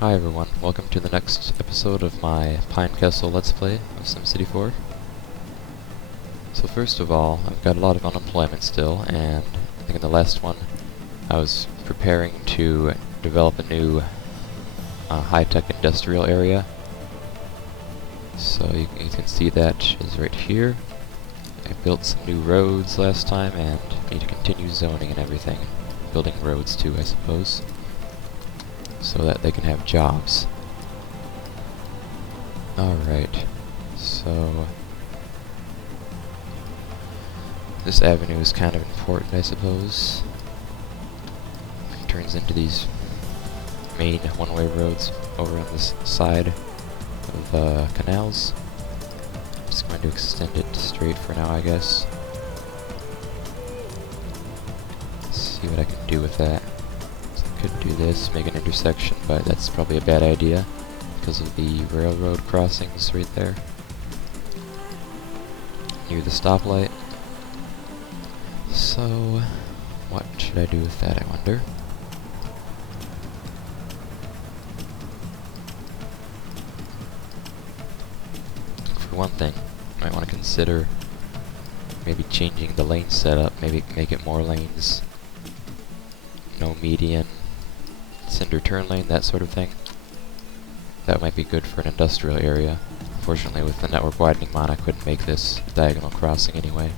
Hi everyone, welcome to the next episode of my Pinecastle Let's Play of SimCity 4. So first of all, I've got a lot of unemployment still, and I think in the last one I was preparing to develop a new high-tech industrial area. So you can see that is right here. I built some new roads last time and need to continue zoning and everything. Building roads too, I suppose, so that they can have jobs. Alright, so this avenue is kind of important, I suppose. It turns into these main one-way roads over on this side of canals. I'm just going to extend it straight for now, I guess. Let's see what I can do with that. Could do this, make an intersection, but that's probably a bad idea because of the railroad crossings right there near the stoplight. So, what should I do with that, I wonder? For one thing, you might want to consider maybe changing the lane setup, maybe make it more lanes, no median, cinder turn lane, that sort of thing. That might be good for an industrial area. Unfortunately, with the network widening mod, I couldn't make this diagonal crossing anyway.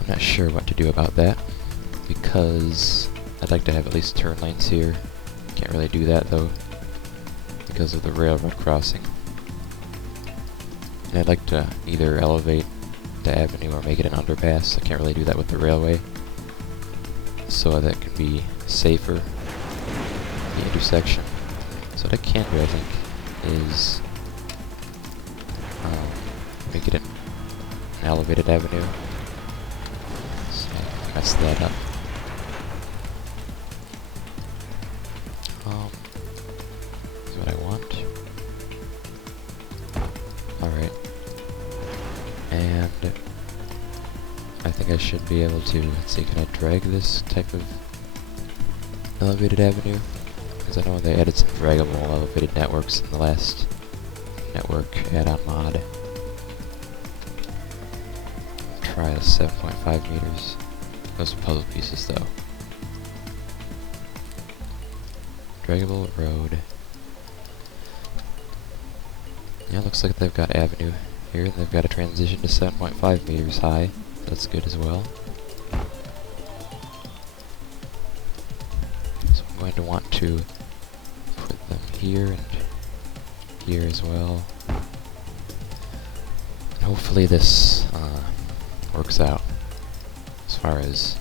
I'm not sure what to do about that, because I'd like to have at least turn lanes here. Can't really do that though, because of the railroad crossing. And I'd like to either elevate the avenue or make it an underpass. I can't really do that with the railway, so that can be safer, the intersection. So what I can do, I think, is make it an elevated avenue. So I can mess that up. Is what I want. Alright. And I think I should be able to, let's see, can I drag this type of elevated avenue? Because I know they added some draggable elevated networks in the last network add-on mod. Try the 7.5 meters. Those are puzzle pieces though. Draggable road. Yeah, looks like they've got avenue here, and they've got a transition to 7.5 meters high. That's good as well. So I'm going to want to put them here and here as well. And hopefully this works out as far as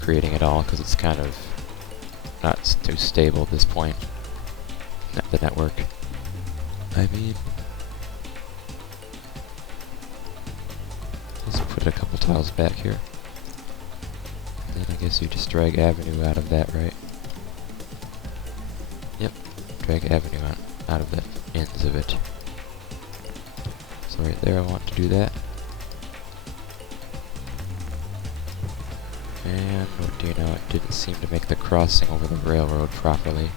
creating it all, because it's kind of not too stable at this point. The network. I mean, let's put a couple tiles back here. And then I guess you just drag avenue out of that, right? Yep, drag avenue out of the ends of it. So right there I want to do that. And what do you know, it didn't seem to make the crossing over the railroad properly.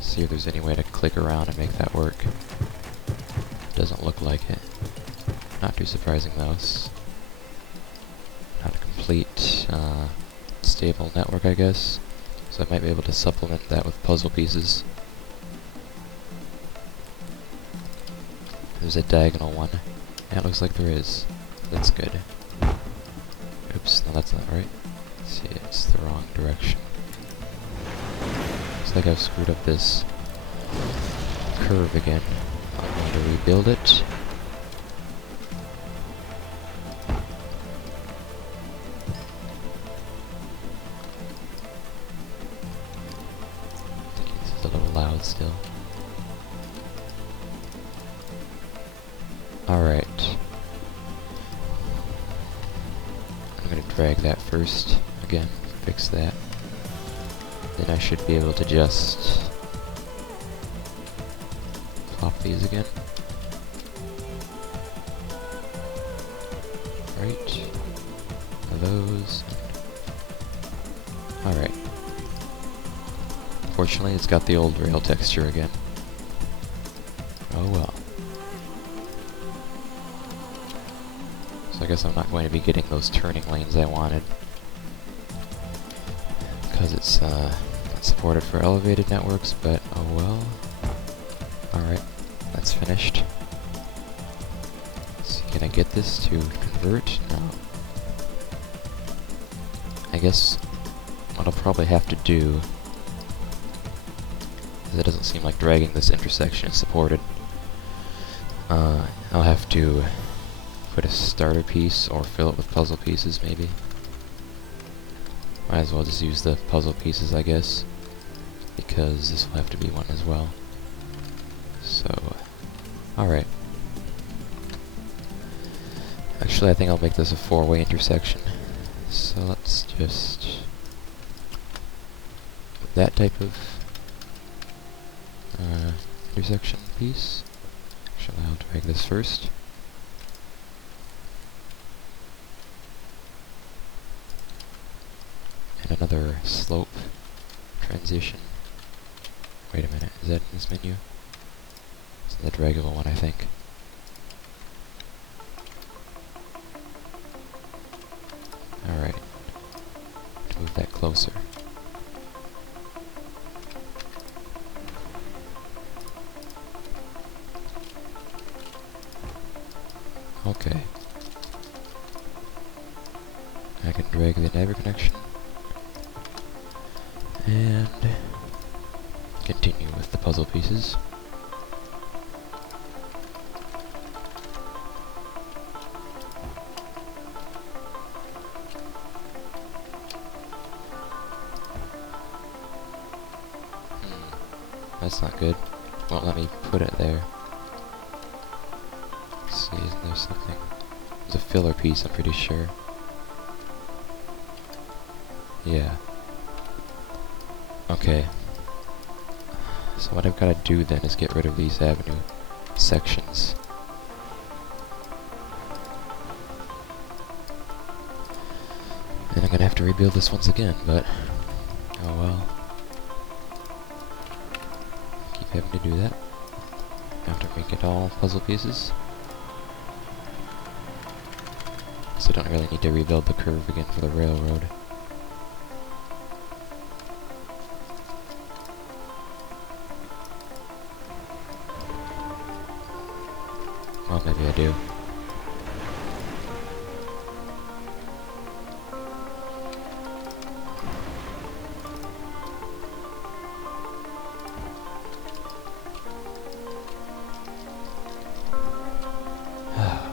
See if there's any way to click around and make that work. Doesn't look like it. Not too surprising though. It's not a complete stable network, I guess. So I might be able to supplement that with puzzle pieces. There's a diagonal one. Yeah, it looks like there is. That's good. Oops, no, that's not right. Let's see, it's the wrong direction. Looks like I've screwed up this curve again. I'm going to rebuild it. I think it's a little loud still. Alright. I'm going to drag that first. Again, fix that. Then I should be able to just pop these again. Right. Those. Alright. Fortunately, it's got the old rail texture again. Oh well. So I guess I'm not going to be getting those turning lanes I wanted. Because it's not supported for elevated networks, but oh well. Alright, that's finished. So can I get this to convert? No. I guess what I'll probably have to do, because it doesn't seem like dragging this intersection is supported, I'll have to put a starter piece or fill it with puzzle pieces maybe. Might as well just use the puzzle pieces, I guess, because this will have to be one as well. So, alright. Actually, I think I'll make this a four-way intersection. So let's just... that type of intersection piece. Actually, I'll drag this first. And another slope transition. Wait a minute, is that in this menu? It's in the draggable one, I think. Alright. Move that closer. Okay. I can drag the neighbor connection. And continue with the puzzle pieces. That's not good. Won't let me put it there. Let's see, isn't there something? There's a filler piece, I'm pretty sure. Yeah. Okay. So what I've got to do then is get rid of these avenue sections. And I'm gonna have to rebuild this once again, but oh well. Keep having to do that. Have to make it all puzzle pieces. So I don't really need to rebuild the curve again for the railroad. Well, maybe I do.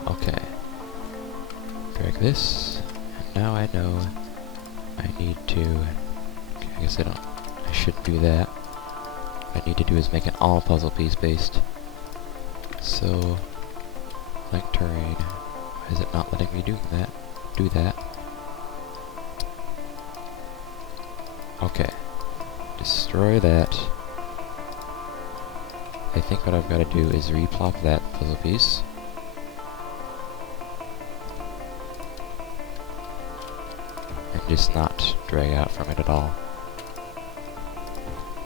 Okay. Drag this, and now I know I need to... okay, I guess I shouldn't do that. What I need to do is make an all puzzle piece based. So... like terrain. Why is it not letting me do that? Okay. Destroy that. I think what I've got to do is replop that puzzle piece. And just not drag out from it at all.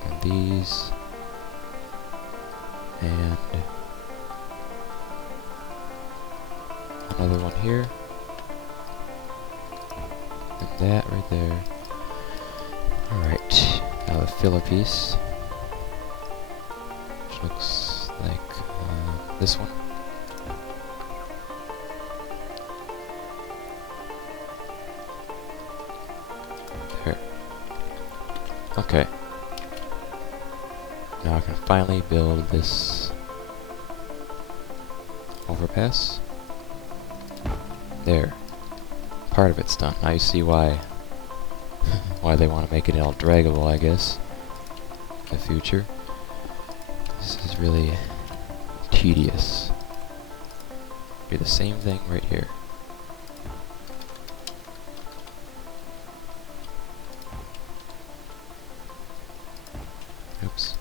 And these. And another one here. And that right there. Alright, now the filler piece. Which looks like this one. There. Okay. Now I can finally build this overpass. There. Part of it's done. Now you see why why they want to make it all draggable, I guess, in the future. This is really tedious. Do the same thing right here. Oops.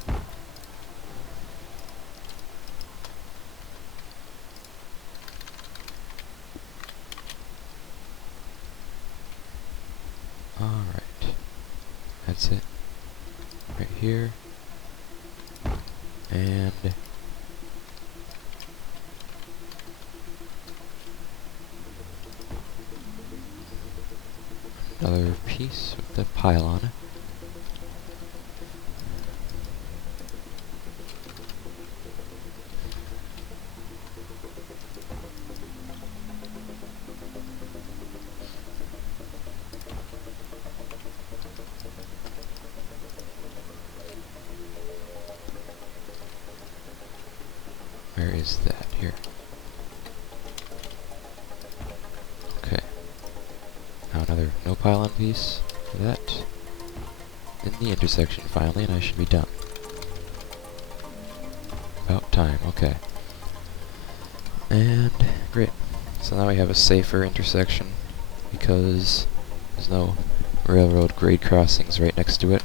Alright. That's it. Right here. And another piece with the pylon. Where is that? Here. Okay. Now another no pylon piece for that. In the intersection finally, and I should be done. About time, okay. And great. So now we have a safer intersection because there's no railroad grade crossings right next to it.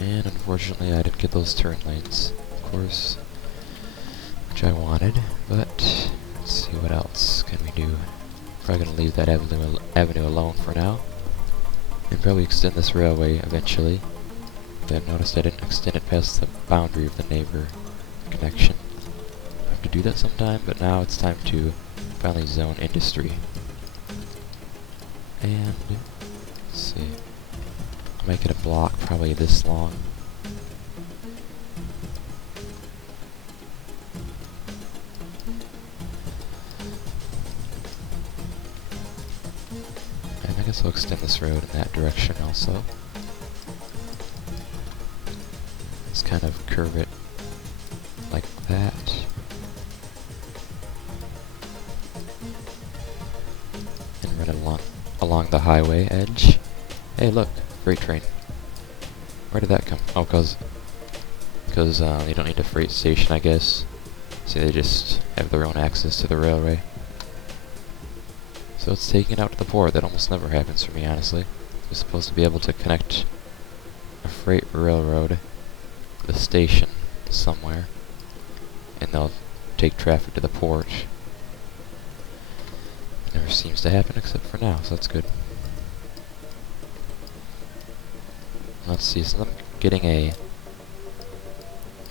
And unfortunately I didn't get those turn lanes, of course, which I wanted, but let's see what else can we do. Probably gonna leave that avenue alone for now, and probably extend this railway eventually. But I've noticed I didn't extend it past the boundary of the neighbor connection. I have to do that sometime, but now it's time to finally zone industry. And let's see. Make it a block probably this long. And I guess I'll extend this road in that direction also. Let's kind of curve it like that. And run it along the highway edge. Hey look! Freight train. Where did that come? Oh, because they don't need a freight station, I guess. So they just have their own access to the railway. So it's taking it out to the port. That almost never happens for me, honestly. You're supposed to be able to connect a freight railroad with a station somewhere, and they'll take traffic to the port. It never seems to happen except for now, so that's good. Let's see, so I'm getting a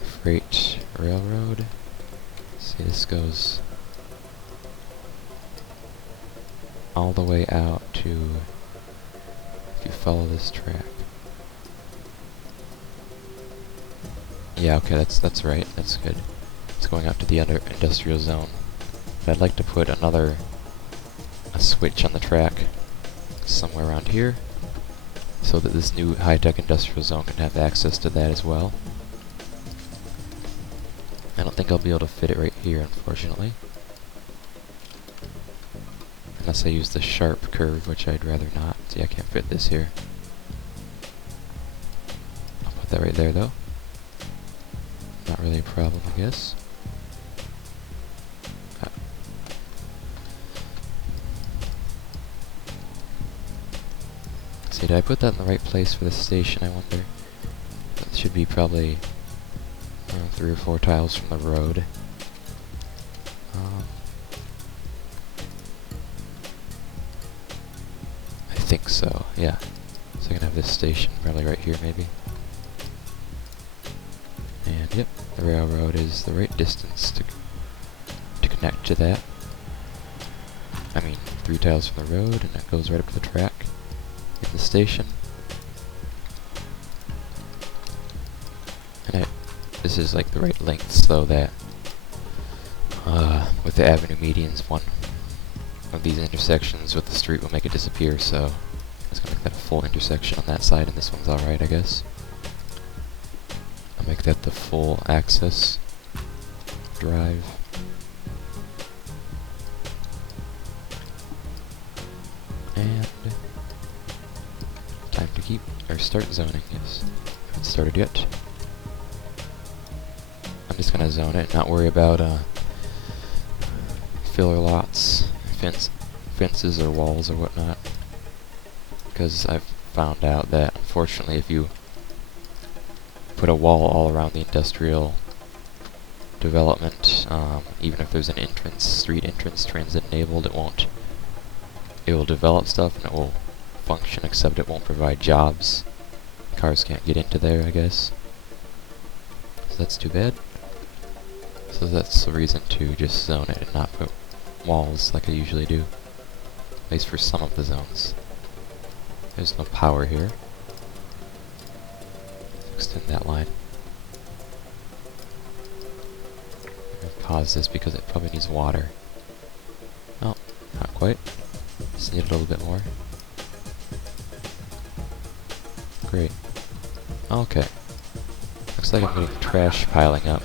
freight railroad. Let's see, this goes all the way out to, if you follow this track. Yeah, okay, that's right, that's good. It's going out to the industrial zone. But I'd like to put a switch on the track somewhere around here, so that this new high-tech industrial zone can have access to that as well. I don't think I'll be able to fit it right here, unfortunately. Unless I use the sharp curve, which I'd rather not. See, I can't fit this here. I'll put that right there, though. Not really a problem, I guess. Did I put that in the right place for the station, I wonder? That should be probably 3 or 4 tiles from the road. I think so, yeah. So I can have this station probably right here, maybe. And yep, the railroad is the right distance to connect to that. I mean, 3 tiles from the road, and it goes right up to the track. In the station. And this is like the right length, so that with the avenue medians, one of these intersections with the street will make it disappear, so it's gonna make that a full intersection on that side, and this one's alright, I guess. I'll make that the full access drive. And time to start zoning, yes. Haven't started yet. I'm just gonna zone it, not worry about filler lots, fences or walls or whatnot. Because I've found out that, unfortunately, if you put a wall all around the industrial development. Even if there's an entrance, street entrance transit enabled, it won't. It will develop stuff and it will function, except it won't provide jobs. Cars can't get into there, I guess. So that's too bad. So that's the reason to just zone it and not put walls like I usually do. At least for some of the zones. There's no power here. Extend that line. I'm gonna pause this because it probably needs water. Oh, not quite. Just need a little bit more. Great. Okay. Looks like I'm getting trash piling up.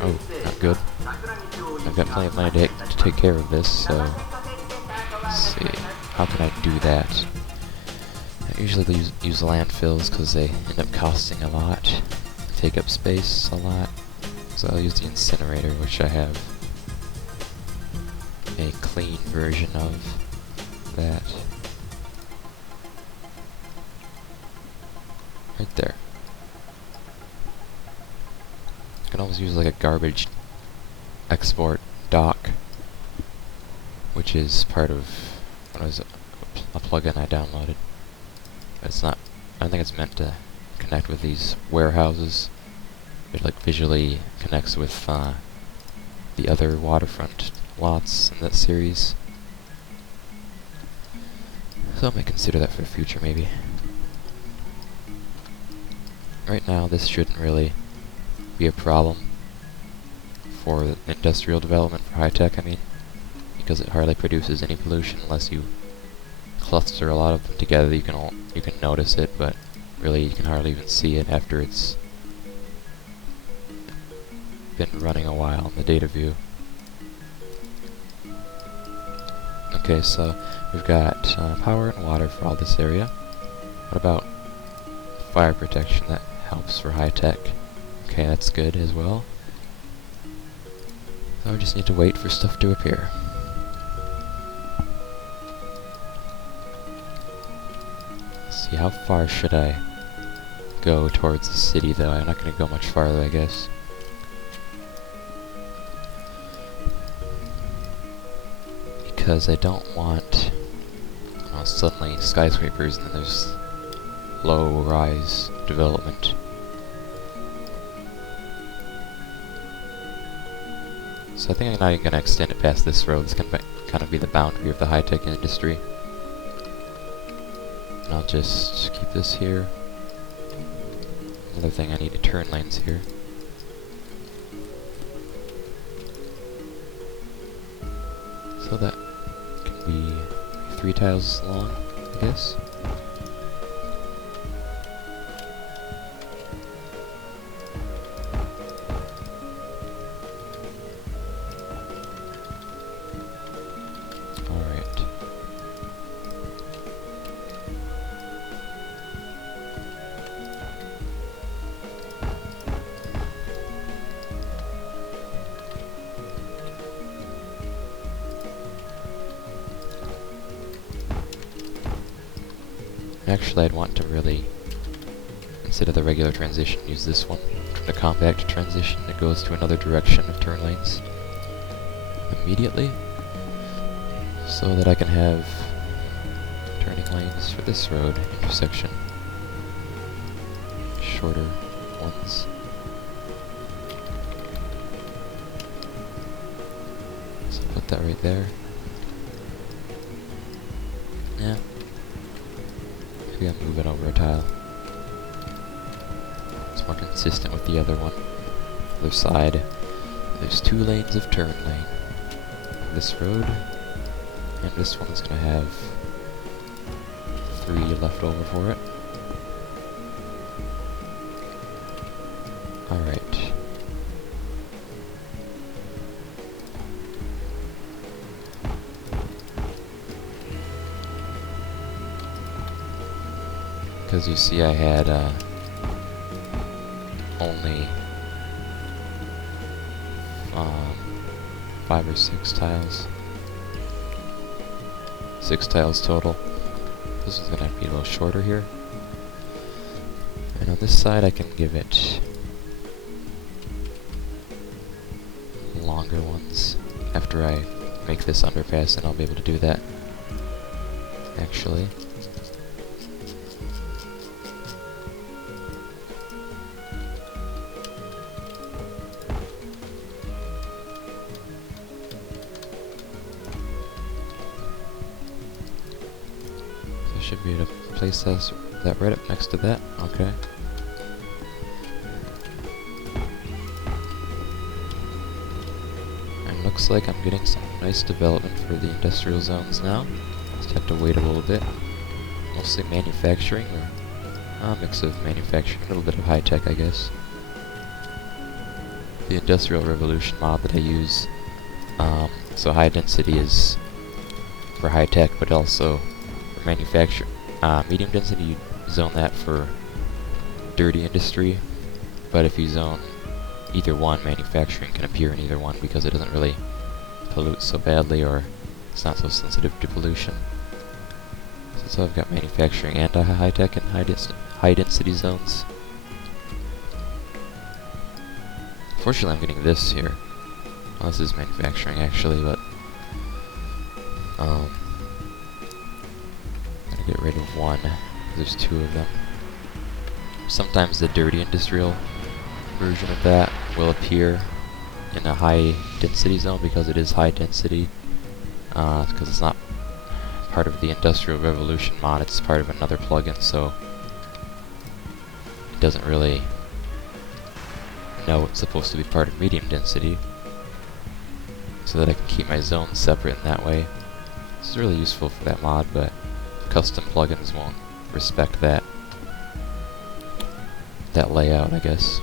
Oh, not good. I've got plenty of money to take care of this, so... Let's see. How can I do that? I usually use landfills because they end up costing a lot. Take up space a lot. So I'll use the incinerator, which I have a clean version of that. Right there. I can always use like a garbage export dock, which is part of what was a plugin I downloaded. It's not. I don't think it's meant to connect with these warehouses. It like visually connects with the other waterfront lots in that series. So I may consider that for the future, maybe. Right now, this shouldn't really be a problem for industrial development, for high-tech, I mean, because it hardly produces any pollution unless you cluster a lot of them together. You can notice it, but really you can hardly even see it after it's been running a while in the data view. Okay, so we've got power and water for all this area. What about fire protection? That helps for high-tech. Okay, that's good as well. So we just need to wait for stuff to appear. Let's see, how far should I go towards the city, though? I'm not going to go much farther, I guess. Because I don't want suddenly skyscrapers and then there's low-rise development. So I think I'm not even going to extend it past this road. It's going to kind of be the boundary of the high-tech industry. And I'll just keep this here. Another thing, I need to turn lanes here. So that can be 3 tiles long, I guess. Actually, I'd want to really, instead of the regular transition, use this one, the compact transition that goes to another direction of turn lanes immediately, so that I can have turning lanes for this road intersection, shorter ones. So put that right there. Yeah. Maybe I'm moving over a tile. It's more consistent with the other one. Other side, there's 2 lanes of turn lane. This road, and this one's gonna have 3 left over for it. Alright. Because you see I had only 5 or 6 tiles. 6 tiles total. This is going to be a little shorter here. And on this side I can give it longer ones after I make this underpass, and I'll be able to do that, actually. So I should be able to place that right up next to that. Okay. Looks like I'm getting some nice development for the industrial zones now. Just have to wait a little bit. Mostly manufacturing, or a mix of manufacturing, a little bit of high-tech, I guess. The Industrial Revolution mod that I use, so high density is for high-tech, but also for manufacturing. Medium density, you zone that for dirty industry, but if you zone either one, manufacturing can appear in either one because it doesn't really pollute so badly, or it's not so sensitive to pollution. So I've got manufacturing and high-tech and high-density zones. Fortunately, I'm getting this here. Well, this is manufacturing actually, but I'm gonna get rid of one. There's two of them. Sometimes the dirty industrial version of that will appear in a high density zone because it is high density, because it's not part of the Industrial Revolution mod, it's part of another plugin, so it doesn't really know it's supposed to be part of medium density, so that I can keep my zones separate in that way. This is really useful for that mod, but custom plugins won't respect that layout, I guess.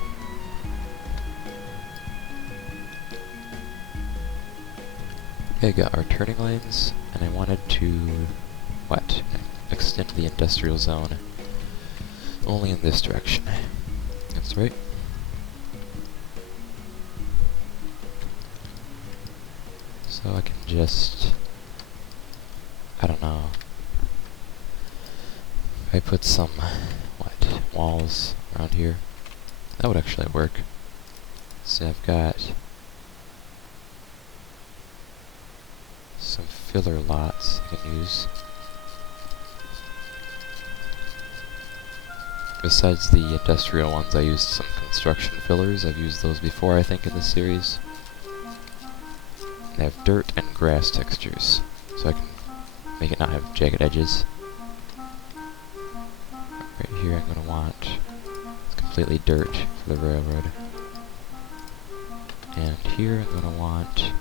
Okay, got our turning lanes, and I wanted to, extend the industrial zone only in this direction. That's right. So I can just, I don't know, if I put some, walls around here, that would actually work. So I've got some filler lots I can use. Besides the industrial ones, I used some construction fillers. I've used those before, I think, in this series. They have dirt and grass textures, so I can make it not have jagged edges. Right here I'm going to want completely dirt for the railroad. And here I'm going to want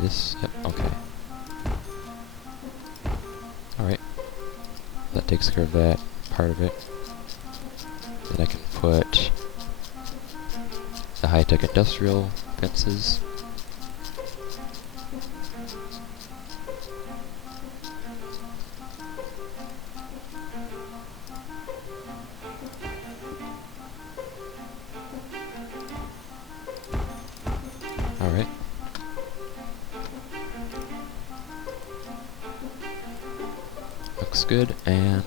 this. Yep, okay. Alright. That takes care of that part of it. Then I can put the high-tech industrial fences. Alright. Looks good, and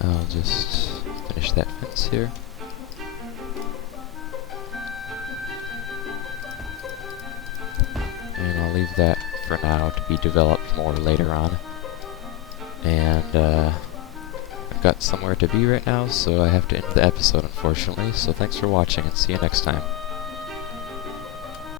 I'll just finish that fence here. And I'll leave that for now to be developed more later on. And I've got somewhere to be right now, so I have to end the episode, unfortunately. So thanks for watching, and see you next time.